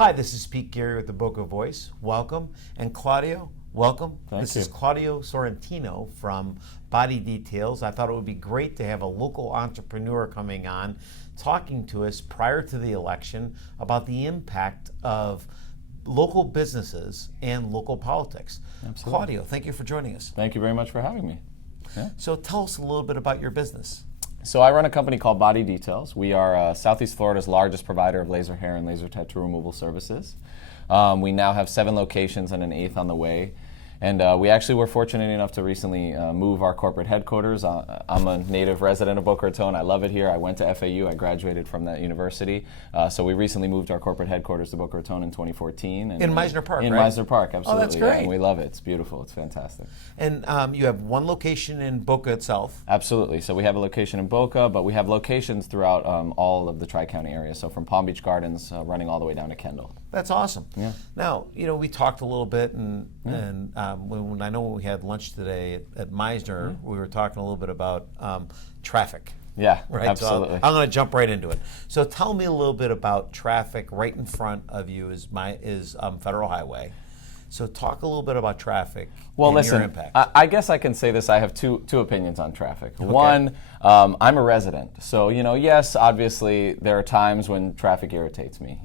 Hi, this is Pete Geary with the Boca Voice. Welcome. And Claudio, welcome. Thank you. Is Claudio Sorrentino from Body Details. I thought it would be great to have a local entrepreneur coming on talking to us prior to the election about the impact of local businesses and local politics. Absolutely. Claudio, thank you for joining us. Thank you very much for having me. Yeah. So tell us a little bit about your business. So I run a company called Body Details. We are Southeast Florida's largest provider of laser hair and laser tattoo removal services. We now have 7 locations and an 8th on the way. And we actually were fortunate enough to recently move our corporate headquarters. I'm a native resident of Boca Raton. I love it here. I went to FAU. I graduated from that university. So we recently moved our corporate headquarters to Boca Raton in 2014. And, in Mizner Park, in right? Mizner Park, absolutely. Oh, that's great. Yeah, and we love it. It's beautiful. It's fantastic. And you have one location in Boca itself. Absolutely. So we have a location in Boca, but we have locations throughout all of the Tri-County area. So from Palm Beach Gardens running all the way down to Kendall. That's awesome. Yeah. Now, we talked a little bit, and when I know when we had lunch today at Mizner, we were talking a little bit about traffic. Yeah, right? absolutely. So I'm going to jump right into it. So tell me a little bit about traffic. Right in front of you is Federal Highway. So talk a little bit about traffic and your impact. I guess I can say this. I have two opinions on traffic. Okay. One, I'm a resident. So, yes, obviously there are times when traffic irritates me.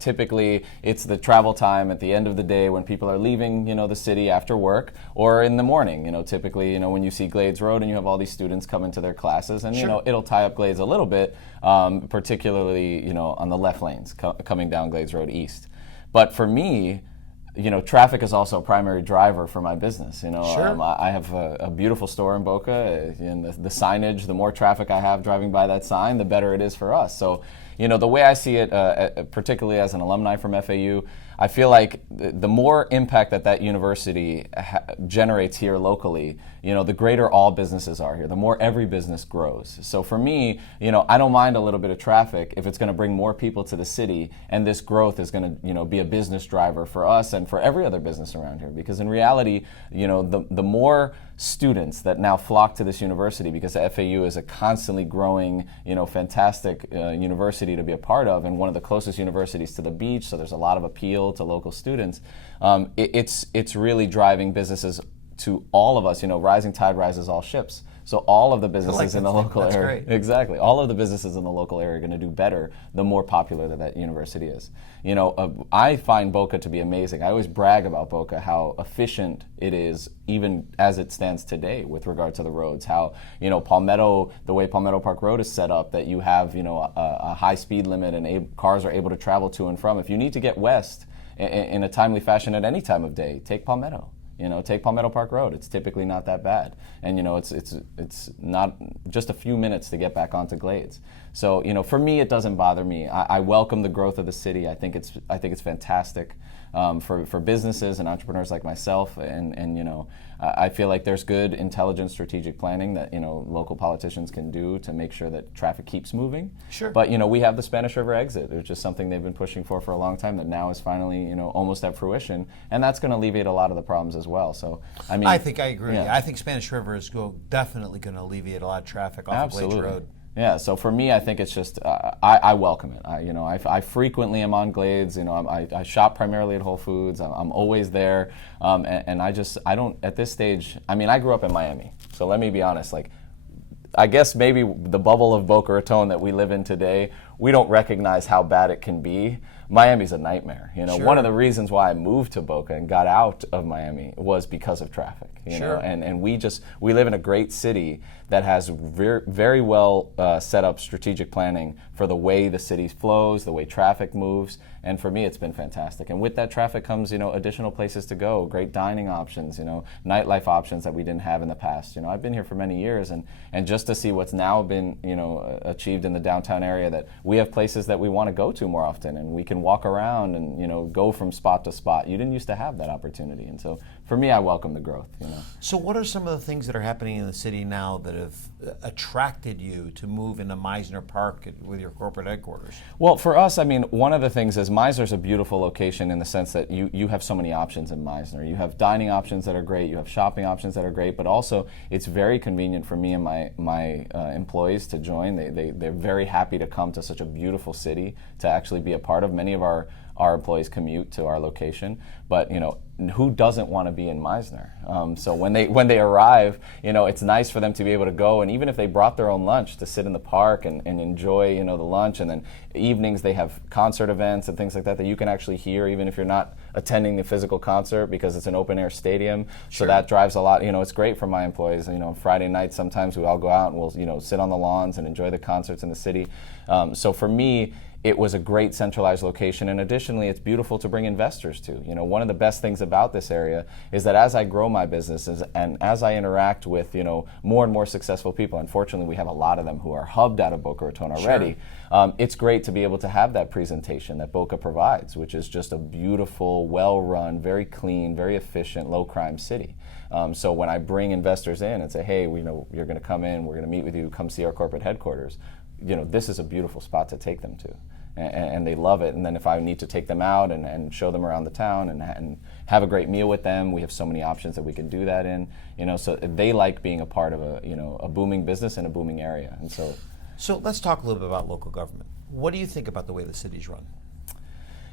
Typically it's the travel time at the end of the day when people are leaving, the city after work, or in the morning. Typically, when you see Glades Road and you have all these students come into their classes, and, Sure. It'll tie up Glades a little bit, particularly, on the left lanes coming down Glades Road East. But for me, traffic is also a primary driver for my business. Sure. I have a beautiful store in Boca, and the signage, the more traffic I have driving by that sign, the better it is for us. So, the way I see it, particularly as an alumni from FAU, I feel like the more impact that university generates here locally, the greater all businesses are here, the more every business grows. So for me, I don't mind a little bit of traffic if it's going to bring more people to the city, and this growth is going to, be a business driver for us and for every other business around here. Because in reality, the more students that now flock to this university, because FAU is a constantly growing, fantastic university to be a part of, and one of the closest universities to the beach, so there's a lot of appeal to local students. It's really driving businesses to all of us. Rising tide rises all ships. So all of the businesses in the local area, great. Exactly, all of the businesses in the local area are going to do better the more popular that university is. I find Boca to be amazing. I always brag about Boca, how efficient it is, even as it stands today with regard to the roads. How, Palmetto, the way Palmetto Park Road is set up, that you have, a high speed limit and cars are able to travel to and from. If you need to get west in a timely fashion at any time of day, take Palmetto. Take Palmetto Park Road. It's typically not that bad, and it's not just a few minutes to get back onto Glades. So for me, it doesn't bother me. I welcome the growth of the city. I think it's fantastic for businesses and entrepreneurs like myself, and I feel like there's good, intelligent, strategic planning that local politicians can do to make sure that traffic keeps moving. Sure. But we have the Spanish River exit, which is something they've been pushing for a long time, that now is finally almost at fruition, and that's going to alleviate a lot of the problems as well. So I think I agree. Yeah. I think Spanish River is definitely going to alleviate a lot of traffic off of Glades Road. Yeah, so for me, I think it's just I welcome it. I frequently am on Glades. I shop primarily at Whole Foods. I'm always there, and I don't at this stage. I grew up in Miami, so let me be honest. I guess maybe the bubble of Boca Raton that we live in today, we don't recognize how bad it can be. Miami's a nightmare. Sure. One of the reasons why I moved to Boca and got out of Miami was because of traffic. Sure. And we live in a great city that has very, very well set up strategic planning for the way the city flows, the way traffic moves, and for me, it's been fantastic. And with that traffic comes, additional places to go, great dining options, nightlife options that we didn't have in the past. I've been here for many years, and just to see what's now been, achieved in the downtown area, that we have places that we want to go to more often, and we can walk around and go from spot to spot. You didn't used to have that opportunity, and so for me, I welcome the growth. So what are some of the things that are happening in the city now that have attracted you to move into Mizner Park with your corporate headquarters? Well, for us, one of the things is Mizner's a beautiful location in the sense that you have so many options in Mizner. You have dining options that are great, you have shopping options that are great, but also it's very convenient for me and my employees to join. They're very happy to come to such a beautiful city to actually be a part of. Many of our employees commute to our location, but who doesn't want to be in Mizner? So when they arrive, it's nice for them to be able to go, and even if they brought their own lunch, to sit in the park and enjoy the lunch, and then evenings they have concert events and things like that you can actually hear, even if you're not attending the physical concert, because it's an open air stadium. Sure. So that drives a lot. It's great for my employees. Friday nights sometimes we all go out and we'll sit on the lawns and enjoy the concerts in the city. So for me, it was a great centralized location, and additionally, it's beautiful to bring investors to. One of the best things about this area is that as I grow my businesses and as I interact with more and more successful people, unfortunately, we have a lot of them who are hubbed out of Boca Raton already. Sure. It's great to be able to have that presentation that Boca provides, which is just a beautiful, well-run, very clean, very efficient, low-crime city. So when I bring investors in and say, hey, you're going to come in, we're going to meet with you, come see our corporate headquarters. This is a beautiful spot to take them to. And they love it. And then if I need to take them out and show them around the town and have a great meal with them, we have so many options that we can do that in. So they like being a part of a booming business in a booming area. And so let's talk a little bit about local government. What do you think about the way the city's run?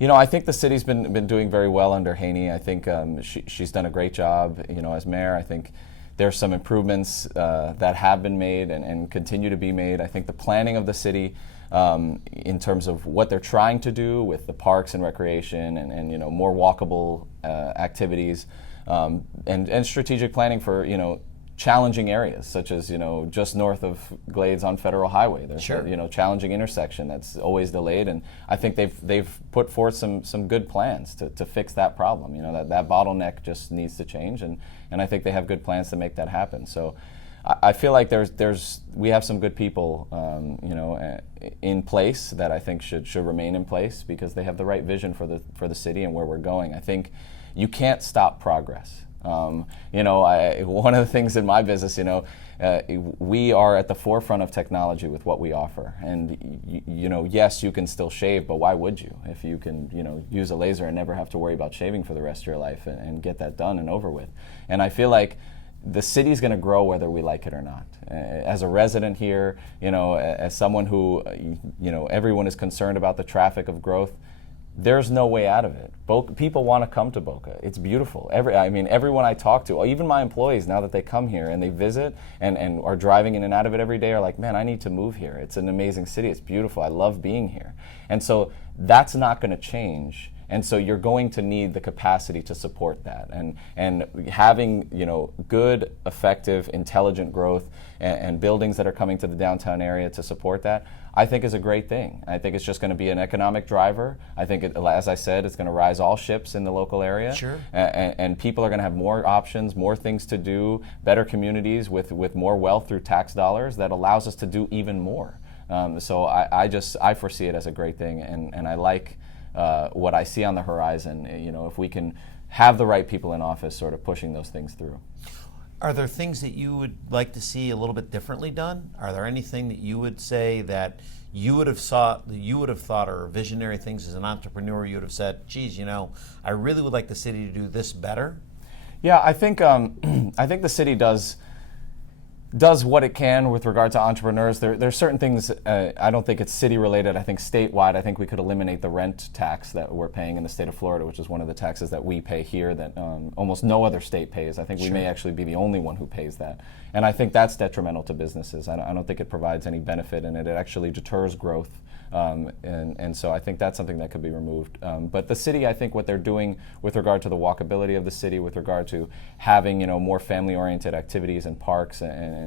I think the city's been doing very well under Haney. I think she's done a great job, as mayor. I think there's some improvements that have been made and continue to be made. I think the planning of the city, in terms of what they're trying to do with the parks and recreation and more walkable activities, and strategic planning for challenging areas, such as just north of Glades on Federal Highway. There's Sure. a challenging intersection that's always delayed, and I think they've put forth some good plans to fix that problem. That bottleneck just needs to change, and I think they have good plans to make that happen. So I feel like we have some good people in place that I think should remain in place, because they have the right vision for the city and where we're going. I think you can't stop progress. One of the things in my business, we are at the forefront of technology with what we offer. And, yes, you can still shave, but why would you? If you can, use a laser and never have to worry about shaving for the rest of your life and get that done and over with. And I feel like the city's going to grow whether we like it or not. As a resident here, as someone who, everyone is concerned about the traffic of growth, there's no way out of it. People want to come to Boca. It's beautiful. Everyone I talk to, even my employees, now that they come here and they visit and are driving in and out of it every day, are like, man, I need to move here. It's an amazing city. It's beautiful. I love being here. And so that's not going to change. And so you're going to need the capacity to support that. And having good, effective, intelligent growth and buildings that are coming to the downtown area to support that, I think is a great thing. I think it's just going to be an economic driver. I think, as I said, it's going to rise all ships in the local area. Sure. And people are going to have more options, more things to do, better communities with more wealth through tax dollars that allows us to do even more. So I foresee it as a great thing, and I like what I see on the horizon, if we can have the right people in office sort of pushing those things through. Are there things that you would like to see a little bit differently done? Are there anything that you would say that you would have thought are visionary things as an entrepreneur? You would have said, geez, I really would like the city to do this better? Yeah, I think the city does what it can with regard to entrepreneurs. There's certain things, I don't think it's city related. I think statewide, I think we could eliminate the rent tax that we're paying in the state of Florida, which is one of the taxes that we pay here that almost no other state pays. I think we may actually be the only one who pays that. And I think that's detrimental to businesses. I don't think it provides any benefit, and it actually deters growth. And so I think that's something that could be removed. But the city, I think what they're doing with regard to the walkability of the city, with regard to having more family-oriented activities and parks and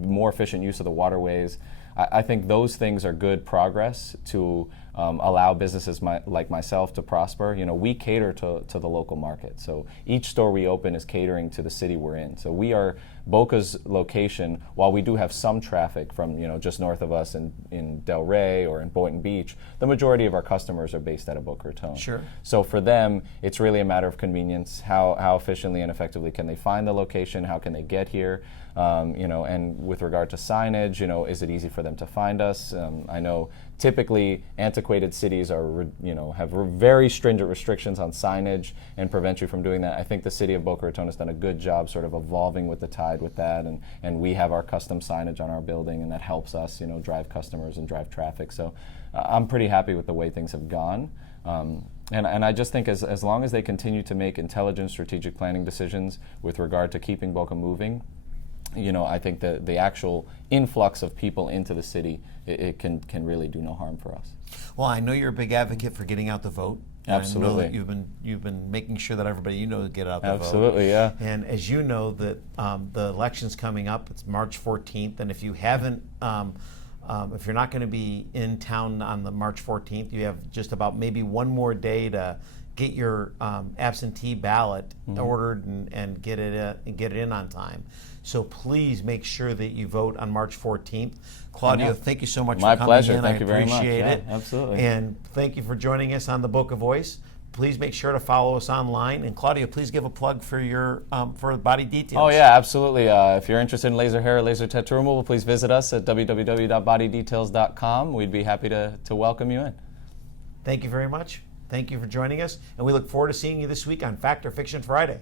more efficient use of the waterways, I think those things are good progress to allow businesses like myself to prosper. We cater to the local market. So each store we open is catering to the city we're in. So we are Boca's location, while we do have some traffic from just north of us in Del Rey or in Boynton Beach, the majority of our customers are based out of Boca Raton. Sure. So for them, it's really a matter of convenience. How efficiently and effectively can they find the location? How can they get here? And with regard to signage, is it easy for them to find us? I know typically antiquated cities are, have very stringent restrictions on signage and prevent you from doing that. I think the city of Boca Raton has done a good job sort of evolving with the tide with that, and we have our custom signage on our building, and that helps us, drive customers and drive traffic. So I'm pretty happy with the way things have gone. And I just think as long as they continue to make intelligent strategic planning decisions with regard to keeping Boca moving, I think the actual influx of people into the city, it can really do no harm for us. Well, I know you're a big advocate for getting out the vote. Absolutely. I know that you've been making sure that everybody get out the vote. Absolutely, yeah. And as you know, that the election's coming up. It's March 14th, and if you haven't, if you're not going to be in town on the March 14th, you have just about maybe one more day to get your absentee ballot ordered and get it in on time. So please make sure that you vote on March 14th. Claudio, thank you so much for coming in. My pleasure. I Thank you very much. appreciate it. Yeah, absolutely. And thank you for joining us on the Boca Voice. Please make sure to follow us online. And Claudio, please give a plug for your for Body Details. Oh yeah, absolutely. If you're interested in laser hair or laser tattoo removal, please visit us at www.bodydetails.com. We'd be happy to welcome you in. Thank you very much. Thank you for joining us, and we look forward to seeing you this week on Fact or Fiction Friday.